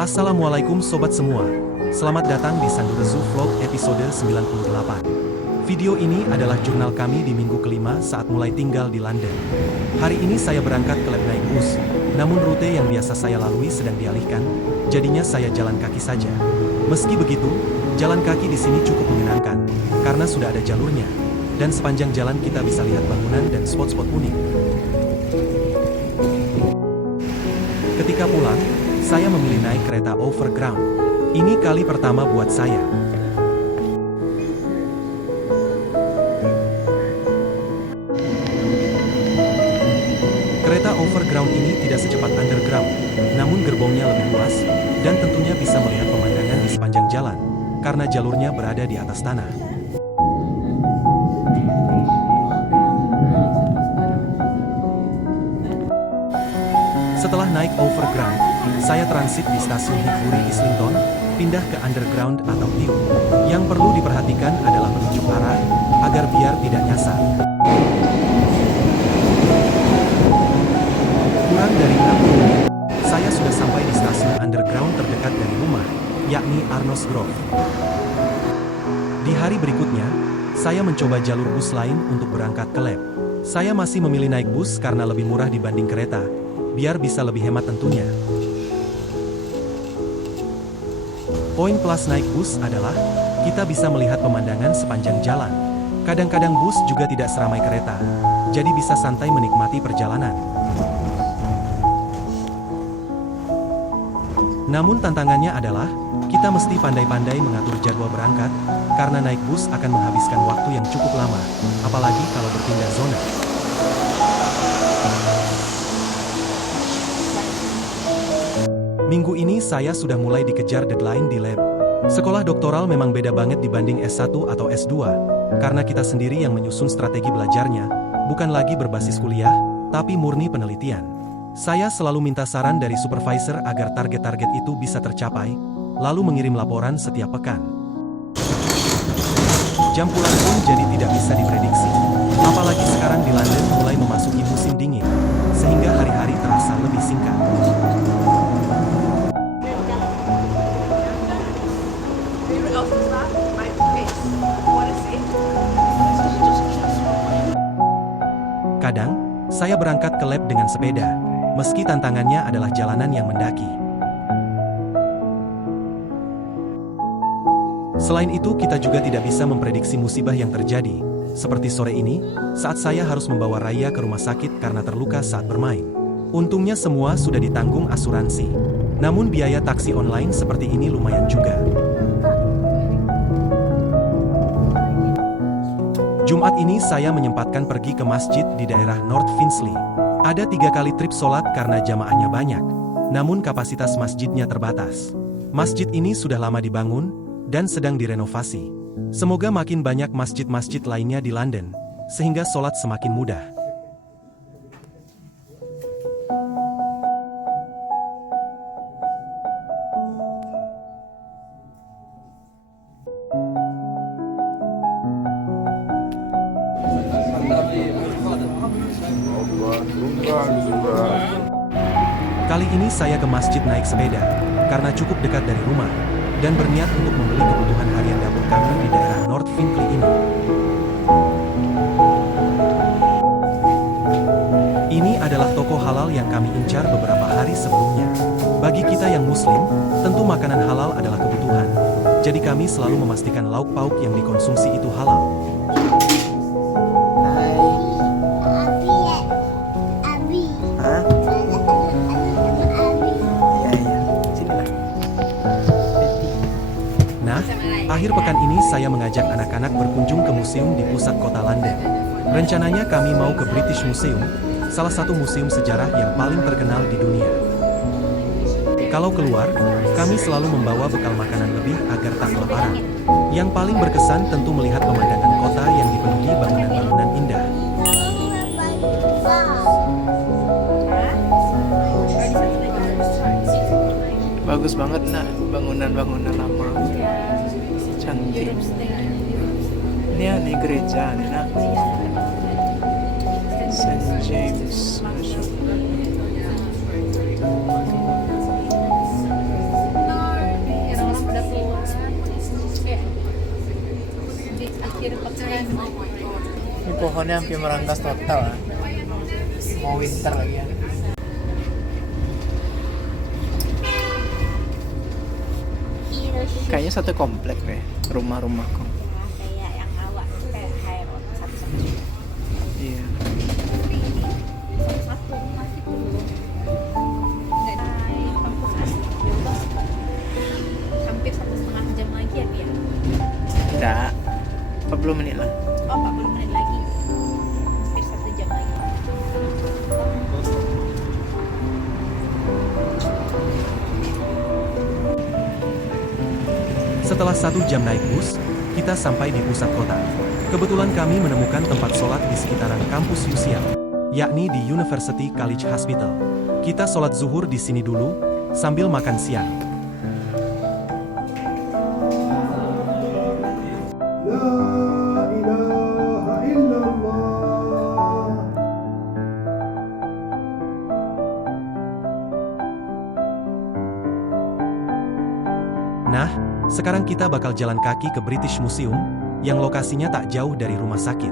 Assalamualaikum sobat semua. Selamat datang di Sandurezu Vlog episode 98. Video ini adalah jurnal kami di minggu kelima saat mulai tinggal di London. Hari ini saya berangkat ke lab naik bus, namun rute yang biasa saya lalui sedang dialihkan, jadinya saya jalan kaki saja. Meski begitu, jalan kaki di sini cukup menyenangkan, karena sudah ada jalurnya, dan sepanjang jalan kita bisa lihat bangunan dan spot-spot unik. Ketika pulang, saya memilih naik kereta overground. Ini kali pertama buat saya. Kereta overground ini tidak secepat underground, namun gerbongnya lebih luas, dan tentunya bisa melihat pemandangan di sepanjang jalan, karena jalurnya berada di atas tanah. Setelah naik overground, saya transit di stasiun Highbury Islington, pindah ke underground atau tube. Yang perlu diperhatikan adalah penunjuk arah, agar biar tidak nyasar. Kurang dari 60 menit, saya sudah sampai di stasiun underground terdekat dari rumah, yakni Arnos Grove. Di hari berikutnya, saya mencoba jalur bus lain untuk berangkat ke lab. Saya masih memilih naik bus karena lebih murah dibanding kereta, biar bisa lebih hemat tentunya. Poin plus naik bus adalah, kita bisa melihat pemandangan sepanjang jalan. Kadang-kadang bus juga tidak seramai kereta, jadi bisa santai menikmati perjalanan. Namun tantangannya adalah, kita mesti pandai-pandai mengatur jadwal berangkat, karena naik bus akan menghabiskan waktu yang cukup lama, apalagi kalau berpindah zona. Minggu ini saya sudah mulai dikejar deadline di lab. Sekolah doktoral memang beda banget dibanding S1 atau S2, karena kita sendiri yang menyusun strategi belajarnya, bukan lagi berbasis kuliah, tapi murni penelitian. Saya selalu minta saran dari supervisor agar target-target itu bisa tercapai, lalu mengirim laporan setiap pekan. Jam pulang pun jadi tidak bisa diprediksi. Apalagi sekarang di London mulai memasuki musim dingin, sehingga hari-hari terasa lebih singkat. Kadang, saya berangkat ke lab dengan sepeda, meski tantangannya adalah jalanan yang mendaki. Selain itu, kita juga tidak bisa memprediksi musibah yang terjadi, seperti sore ini, saat saya harus membawa Raya ke rumah sakit karena terluka saat bermain. Untungnya semua sudah ditanggung asuransi. Namun biaya taksi online seperti ini lumayan juga. Jumat ini saya menyempatkan pergi ke masjid di daerah North Finchley. Ada 3 kali trip sholat karena jamaahnya banyak, namun kapasitas masjidnya terbatas. Masjid ini sudah lama dibangun, dan sedang direnovasi. Semoga makin banyak masjid-masjid lainnya di London, sehingga sholat semakin mudah. Kali ini saya ke masjid naik sepeda, karena cukup dekat dari rumah, dan berniat untuk membeli kebutuhan harian dapur kami di daerah North Finchley ini. Ini adalah toko halal yang kami incar beberapa hari sebelumnya. Bagi kita yang muslim, tentu makanan halal adalah kebutuhan, jadi kami selalu memastikan lauk pauk yang dikonsumsi itu halal. Akhir pekan ini saya mengajak anak-anak berkunjung ke museum di pusat kota London. Rencananya kami mau ke British Museum, salah satu museum sejarah yang paling terkenal di dunia. Kalau keluar, kami selalu membawa bekal makanan lebih agar tak kelaparan. Yang paling berkesan tentu melihat pemandangan kota yang dipenuhi bangunan-bangunan indah. Bagus banget nak, bangunan-bangunan lama. Cantik. Ini gereja nih nak. St. James. airconnya hampir merangkas total. Mau winter lagi ya. Kayaknya satu komplek deh rumah-rumahku. Kayak yang awak tuh kayak Hairon satu-satu. Iya. Satu rumah gitu. Nggak naik kampus asli. Hampir 1,5 jam lagi ya dia. Tidak. 40 menit lah. Oh 40 menit lagi. Hampir 1 jam lagi. Setelah 1 jam naik bus, kita sampai di pusat kota. Kebetulan kami menemukan tempat sholat di sekitaran kampus UCL, yakni di University College Hospital. Kita sholat zuhur di sini dulu, sambil makan siang. La ilaha illallah. Nah, sekarang kita bakal jalan kaki ke British Museum, yang lokasinya tak jauh dari rumah sakit.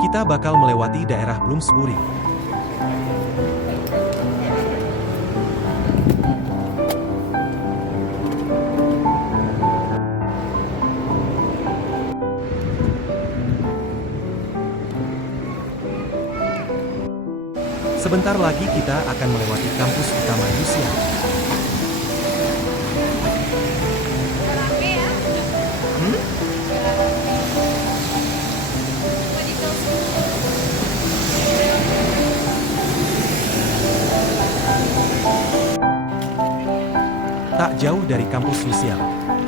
Kita bakal melewati daerah Bloomsbury. Sebentar lagi kita akan melewati kampus utama UCL. Tak jauh dari kampus UCL,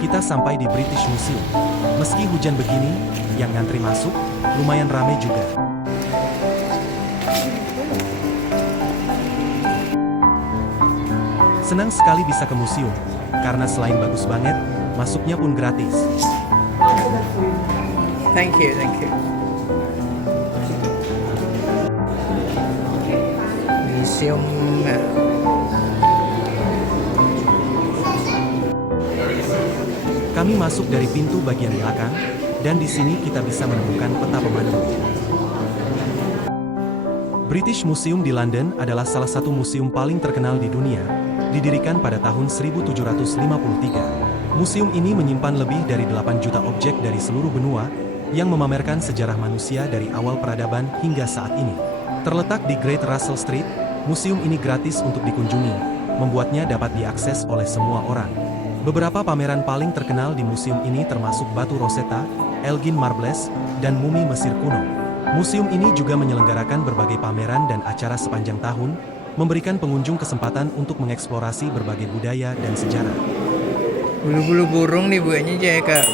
kita sampai di British Museum. Meski hujan begini, yang ngantri masuk, lumayan ramai juga. Senang sekali bisa ke museum, karena selain bagus banget, masuknya pun gratis. Thank you, thank you. Museum. Kami masuk dari pintu bagian belakang, dan di sini kita bisa menemukan peta pemandu. British Museum di London adalah salah satu museum paling terkenal di dunia, didirikan pada tahun 1753. Museum ini menyimpan lebih dari 8 juta objek dari seluruh benua, yang memamerkan sejarah manusia dari awal peradaban hingga saat ini. Terletak di Great Russell Street, museum ini gratis untuk dikunjungi, membuatnya dapat diakses oleh semua orang. Beberapa pameran paling terkenal di museum ini termasuk batu Rosetta, Elgin Marbles, dan mumi Mesir kuno. Museum ini juga menyelenggarakan berbagai pameran dan acara sepanjang tahun, memberikan pengunjung kesempatan untuk mengeksplorasi berbagai budaya dan sejarah. Bulu-bulu burung nih buahnya aja ya kak.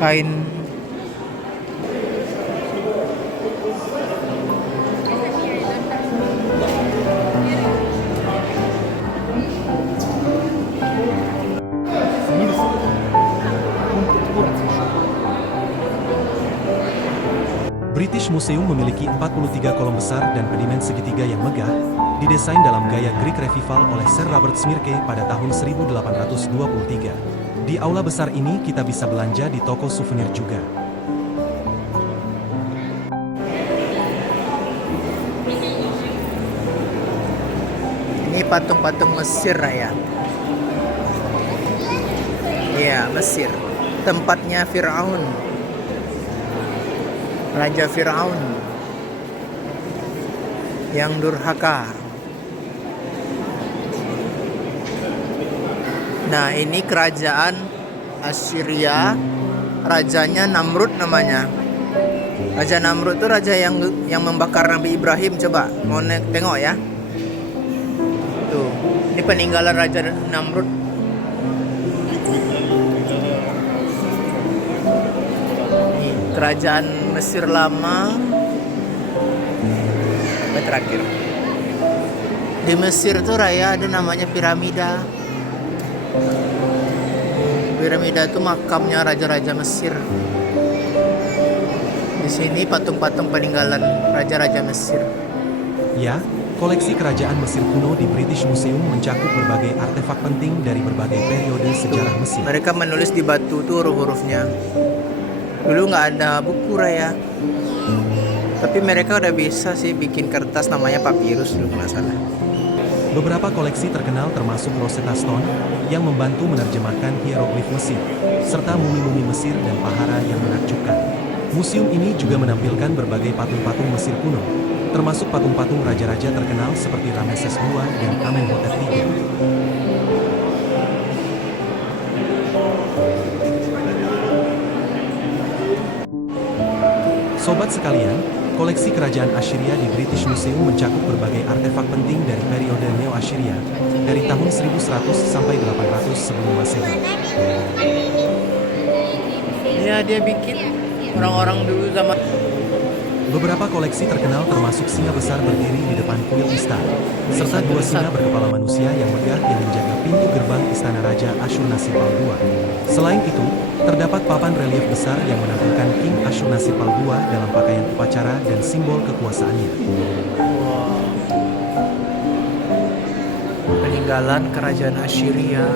Kain. British Museum memiliki 43 kolom besar dan pedimen segitiga yang megah, didesain dalam gaya Greek Revival oleh Sir Robert Smirke pada tahun 1823. Di aula besar ini kita bisa belanja di toko souvenir juga. Ini patung-patung Mesir ya. Iya, Mesir. Tempatnya Firaun. Raja Firaun yang durhaka. Nah, ini kerajaan Assyria, rajanya Namrud namanya. Raja Namrud itu raja yang membakar Nabi Ibrahim. Coba mau tengok ya. Tuh, ini peninggalan Raja Namrud. Ini kerajaan Mesir lama. Sampai terakhir. Di Mesir tuh raya ada namanya piramida. Piramida itu makamnya raja-raja Mesir. Di sini patung-patung peninggalan raja-raja Mesir. Ya, koleksi kerajaan Mesir kuno di British Museum mencakup berbagai artefak penting dari berbagai periode sejarah Mesir. Mereka menulis di batu tuh huruf-hurufnya. Dulu nggak ada buku raya. Tapi mereka udah bisa sih bikin kertas namanya papirus dulu nggak salah. Beberapa koleksi terkenal termasuk Rosetta Stone yang membantu menerjemahkan hieroglif Mesir, serta mumi-mumi Mesir dan pahara yang menakjubkan. Museum ini juga menampilkan berbagai patung-patung Mesir kuno, termasuk patung-patung raja-raja terkenal seperti Rameses II dan Amenhotep III. Sobat sekalian, koleksi kerajaan Assyria di British Museum mencakup berbagai artefak penting dari periode Neo-Assyria, dari tahun 1100 sampai 800 sebelum Masehi. Ya, dia bikin orang-orang dulu zaman. Beberapa koleksi terkenal termasuk singa besar berdiri di depan kuil istana, serta dua singa berkepala manusia yang megah yang menjaga pintu gerbang istana Raja Ashurnasirpal II. Selain itu, terdapat papan relief besar yang menampilkan King Ashurnasirpal II dalam pakaian upacara dan simbol kekuasaannya. Peninggalan kerajaan Assyria.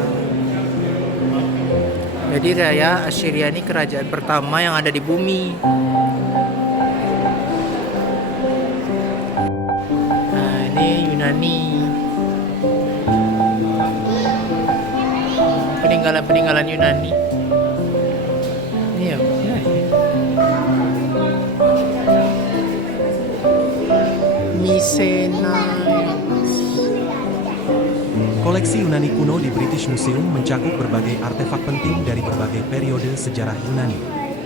Jadi raya Assyria ini kerajaan pertama yang ada di bumi. Nah, ini Yunani. Peninggalan Yunani. Ini ya, Yunani. Mycenae. Koleksi Yunani kuno di British Museum mencakup berbagai artefak penting dari berbagai periode sejarah Yunani.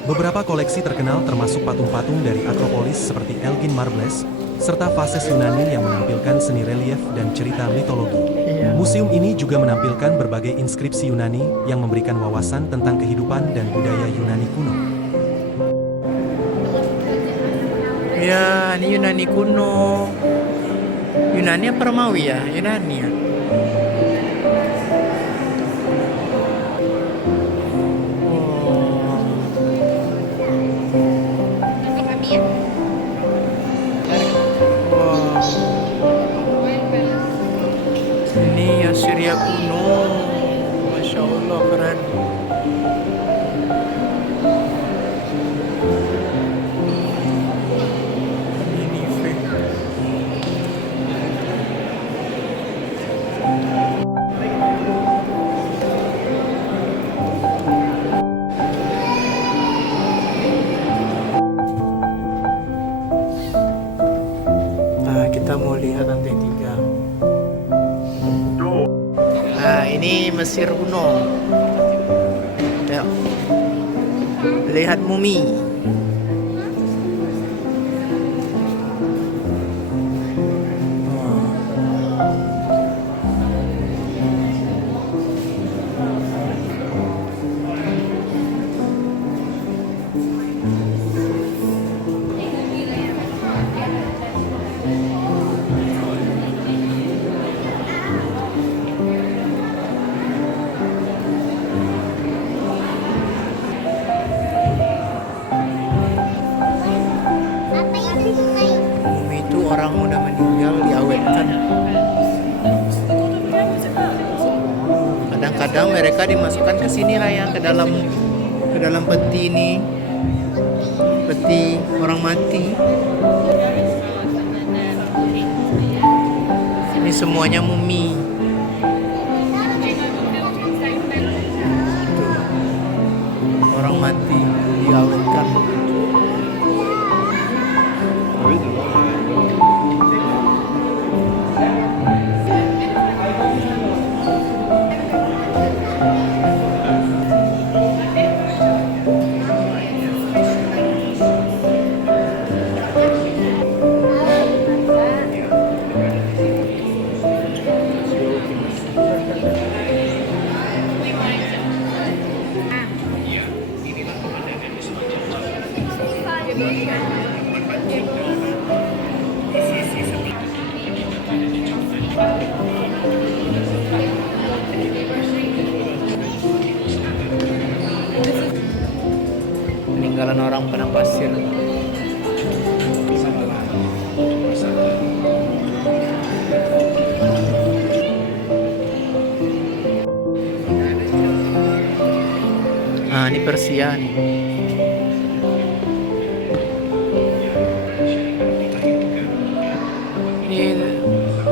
Beberapa koleksi terkenal termasuk patung-patung dari Akropolis seperti Elgin Marbles, serta vases Yunani yang menampilkan seni relief dan cerita mitologi. Museum ini juga menampilkan berbagai inskripsi Yunani yang memberikan wawasan tentang kehidupan dan budaya Yunani kuno. Ya, ini Yunani kuno. Yunani apa Romawi ya? Yunani ya. Ini Assyria kuno. Masya Allah, keren. Ninive. Nah, kita mau lihat lantai 3. Nah, ini Mesir kuno. Ya. Lihat mumi. Mumi itu orang udah meninggal diawetkan. Kadang-kadang mereka dimasukkan ke sini Raya, ke dalam peti ini. Peti orang mati. Ini semuanya mumi. Tuh. Orang mati diawetkan. Peninggalan orang padang pasir. Nah, ini Persia nih.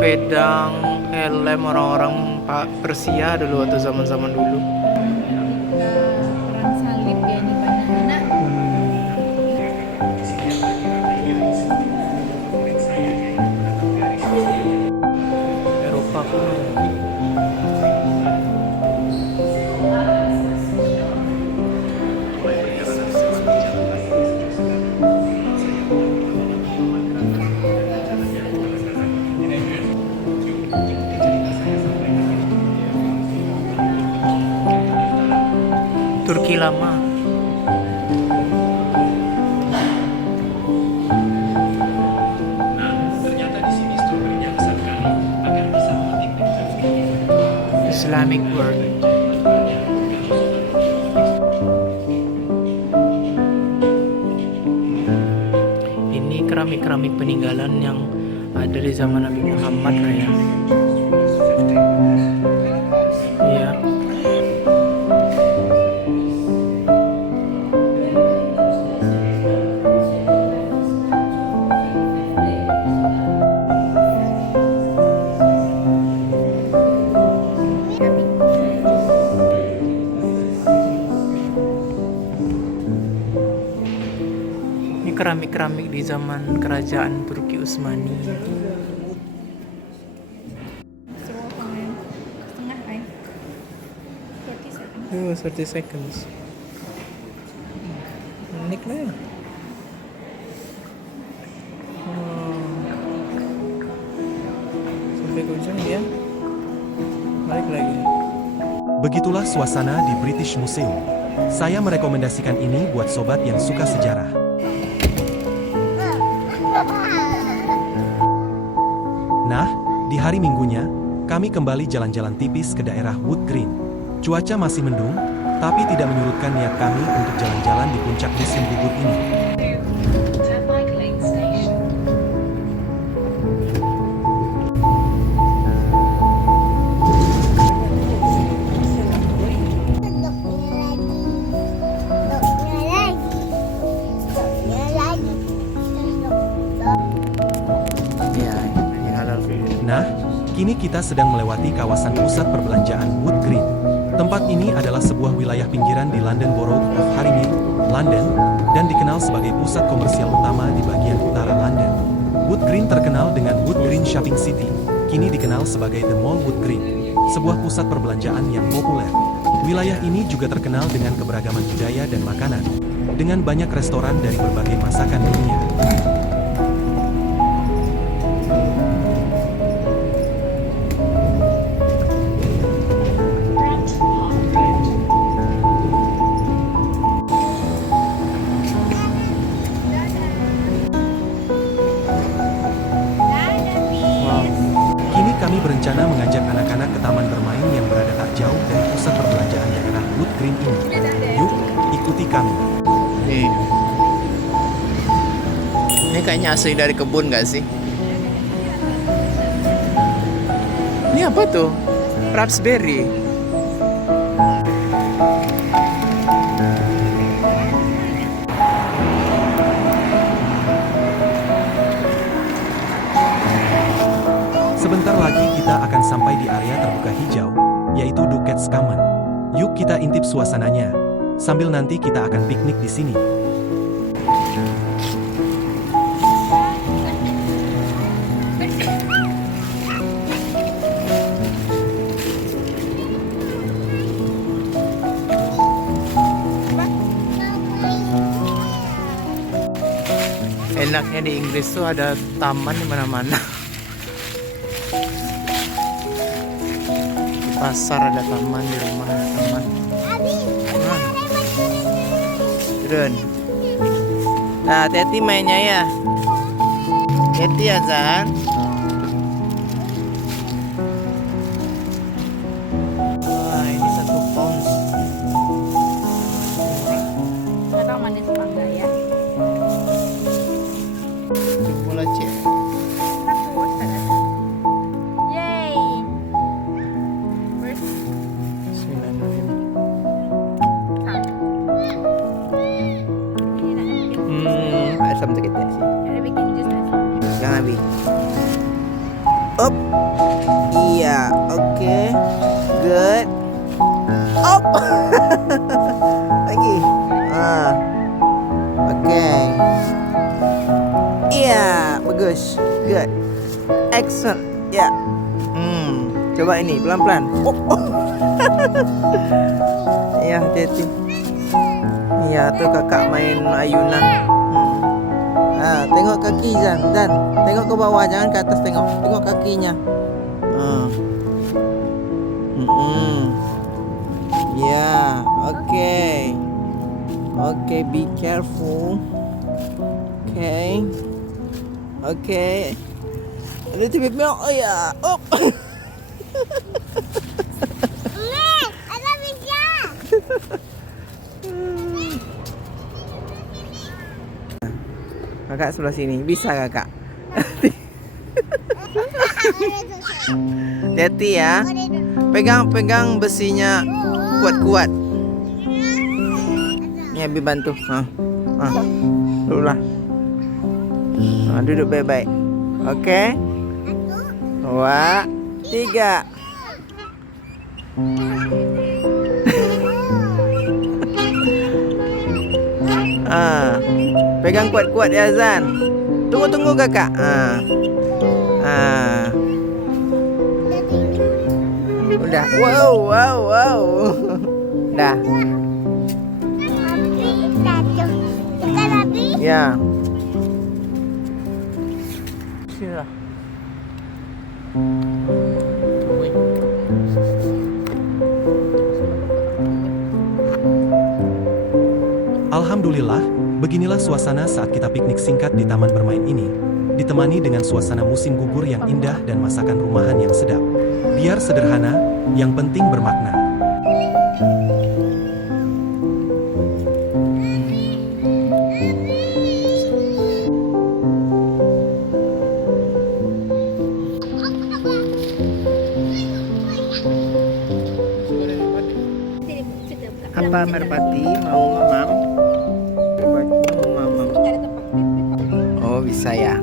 pedang, helm orang-orang Persia dulu atau zaman-zaman dulu. Perang salib ya ini banyak anak. Eropa kuno. Turki lama. Islamic world. Ini keramik-keramik peninggalan yang ada di zaman Nabi Muhammad kayak. Iya. Ini keramik-keramik di zaman kerajaan Turki Utsmani. Sebuah pemain setengah kan. 30 seconds. Oh, 30 seconds. Unik lah ya. Sampai ke ujung dia. Balik lagi. Begitulah suasana di British Museum. Saya merekomendasikan ini buat sobat yang suka sejarah. Nah, di hari Minggunya, kami kembali jalan-jalan tipis ke daerah Wood Green. Cuaca masih mendung, tapi tidak menyurutkan niat kami untuk jalan-jalan di puncak musim gugur ini. Turnpike Lane Station. Iya, ini halal. Nah, kini kita sedang melewati kawasan pusat perbelanjaan Wood Green. Tempat ini adalah sebuah wilayah pinggiran di London Borough of Haringey, London, dan dikenal sebagai pusat komersial utama di bagian utara London. Wood Green terkenal dengan Wood Green Shopping City, kini dikenal sebagai The Mall Wood Green, sebuah pusat perbelanjaan yang populer. Wilayah ini juga terkenal dengan keberagaman budaya dan makanan, dengan banyak restoran dari berbagai masakan dunia. Brampton Park Road. Wow. Kini kami berencana mengajak anak-anak ke taman bermain yang berada tak jauh dari pusat perbelanjaan daerah Wood Green ini. Yuk, ikuti kami. Nih. Ini kayaknya asli dari kebun gak sih? Ini apa tuh? Raspberry. Sebentar lagi kita akan sampai di area terbuka hijau, yaitu Ducats Common. Yuk kita intip suasananya, sambil nanti kita akan piknik di sini. Enaknya di Inggris tuh ada taman di mana-mana. Di pasar ada taman, di rumah ada taman. Turun. Nah, hati-hati mainnya ya. Hati ya, Zan. Wah, ini 1 pound. Nggak tahu manis apa enggak ya. Bola cek. Aku sana. Yay. First Bismillahirrahmanirrahim. time. Ini nak bikin. Asam sedikit ya sih. Ada bikin jus nasi. Jangan habis. Up. Iya, oke. Good. Up. Lagi. Oke. Iya, bagus. Good. Excellent. Ya. Coba ini pelan-pelan. Iya, hati-hati. Iya, tuh kakak main ayunan. Tengok kaki Dan. Tengok ke bawah, jangan ke atas tengok. Tengok kakinya. Ya, oke. Oke, be careful. Oke. Oke. A little bit more. Oh ya. Oh. Ada bisa. Kakak sebelah sini. Bisa kakak. Hati-hati ya. Pegang besinya kuat-kuat. Ini Abi bantu. Duduk lah. Duduk baik-baik. Oke. 2, 3. Pegang kuat-kuat ya Zan. Tunggu kakak. Udah. Wow. Dah. Ya. Sila. Alhamdulillah, beginilah suasana saat kita piknik singkat di taman bermain ini, ditemani dengan suasana musim gugur yang indah dan masakan rumahan yang sedap. Biar sederhana, yang penting bermakna. Apa merpati mau mamam? Merpati mau mamam. Oh, bisa ya.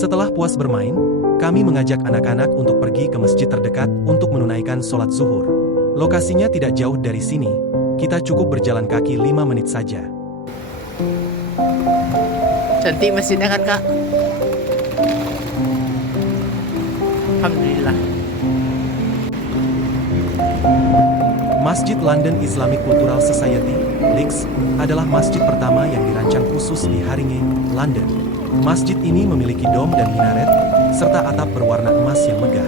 Setelah puas bermain, kami mengajak anak-anak untuk pergi ke masjid terdekat untuk menunaikan sholat zuhur. Lokasinya tidak jauh dari sini, kita cukup berjalan kaki 5 menit saja. Cantik masjidnya kan kak? Alhamdulillah. Masjid London Islamic Cultural Society, LICS, adalah masjid pertama yang dirancang khusus di Haringey, London. Masjid ini memiliki dom dan minaret, serta atap berwarna emas yang megah.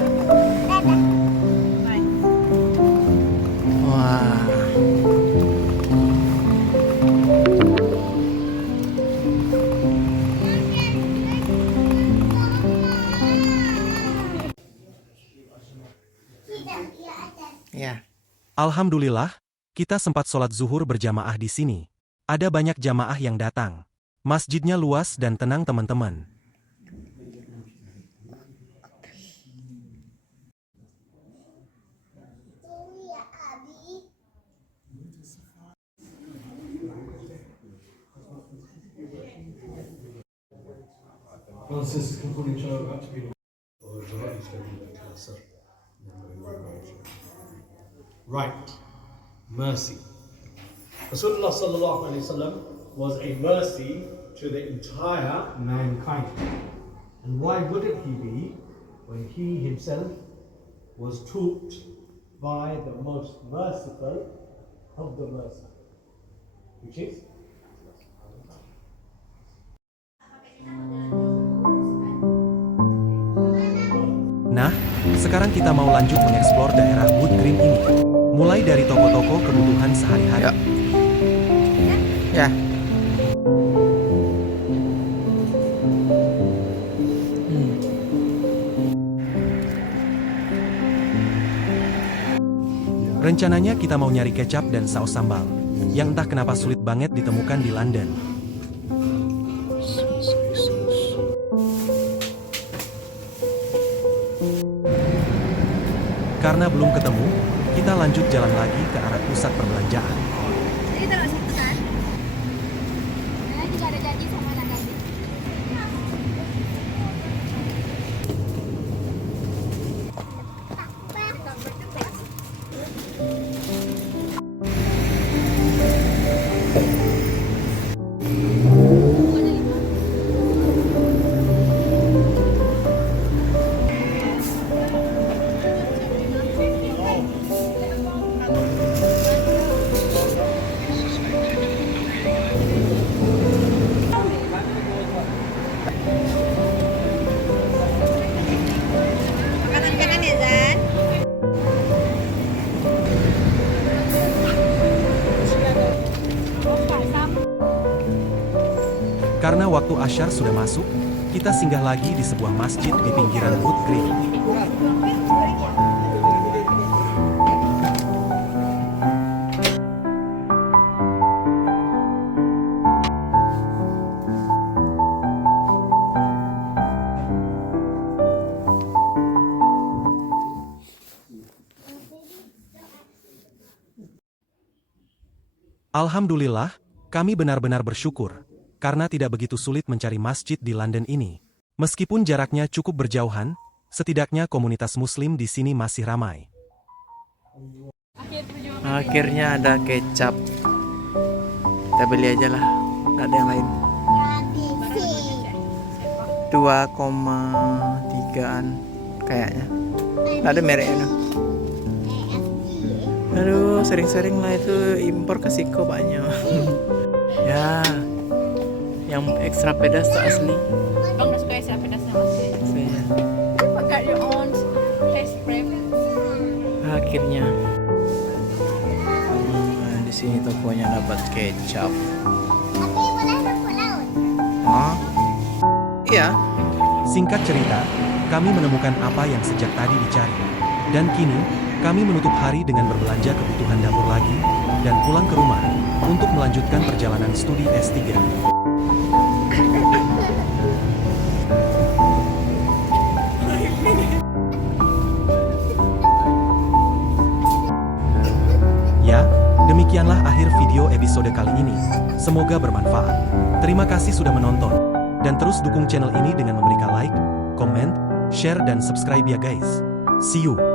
Wah. Ya. Alhamdulillah, kita sempat sholat zuhur berjamaah di sini. Ada banyak jamaah yang datang. Masjidnya luas dan tenang teman-teman. Right, mercy. Rasulullah sallallahu alaihi wasallam was a mercy to the entire mankind. And why wouldn't he be when he himself was taught by the most merciful of the merciful, which is Nah, Sekarang kita mau lanjut mengeksplor daerah Wood Green ini. Mulai dari toko-toko kebutuhan sehari-hari. Ya. Ya. Rencananya kita mau nyari kecap dan saus sambal, yang entah kenapa sulit banget ditemukan di London. Karena belum ketemu, kita lanjut jalan lagi ke arah pusat perbelanjaan. Jadi taruh situ kan? Nenek juga ada janji sama anak gadis. Makanan kanan ya, Zan? Karena waktu asyar sudah masuk, kita singgah lagi di sebuah masjid di pinggiran Wood Green. Alhamdulillah, kami benar-benar bersyukur, karena tidak begitu sulit mencari masjid di London ini. Meskipun jaraknya cukup berjauhan, setidaknya komunitas muslim di sini masih ramai. Akhirnya ada kecap. Kita beli aja lah, nggak ada yang lain. 2,3an kayaknya. Nggak ada mereknya tuh. Aduh, sering-sering lah itu impor ke Siko banyak. Ya, yang ekstra pedas tuh asli. Bang udah suka ya pedasnya masih. Aslinya. Forgot your own taste preference. Akhirnya. Di sini tokonya dapat kecap. Oh, iya. Singkat cerita, kami menemukan apa yang sejak tadi dicari. Dan kini, kami menutup hari dengan berbelanja kebutuhan dapur lagi, dan pulang ke rumah, untuk melanjutkan perjalanan studi S3. Ya, demikianlah akhir video episode kali ini. Semoga bermanfaat. Terima kasih sudah menonton. Dan terus dukung channel ini dengan memberikan like, komen, share dan subscribe ya guys. See you.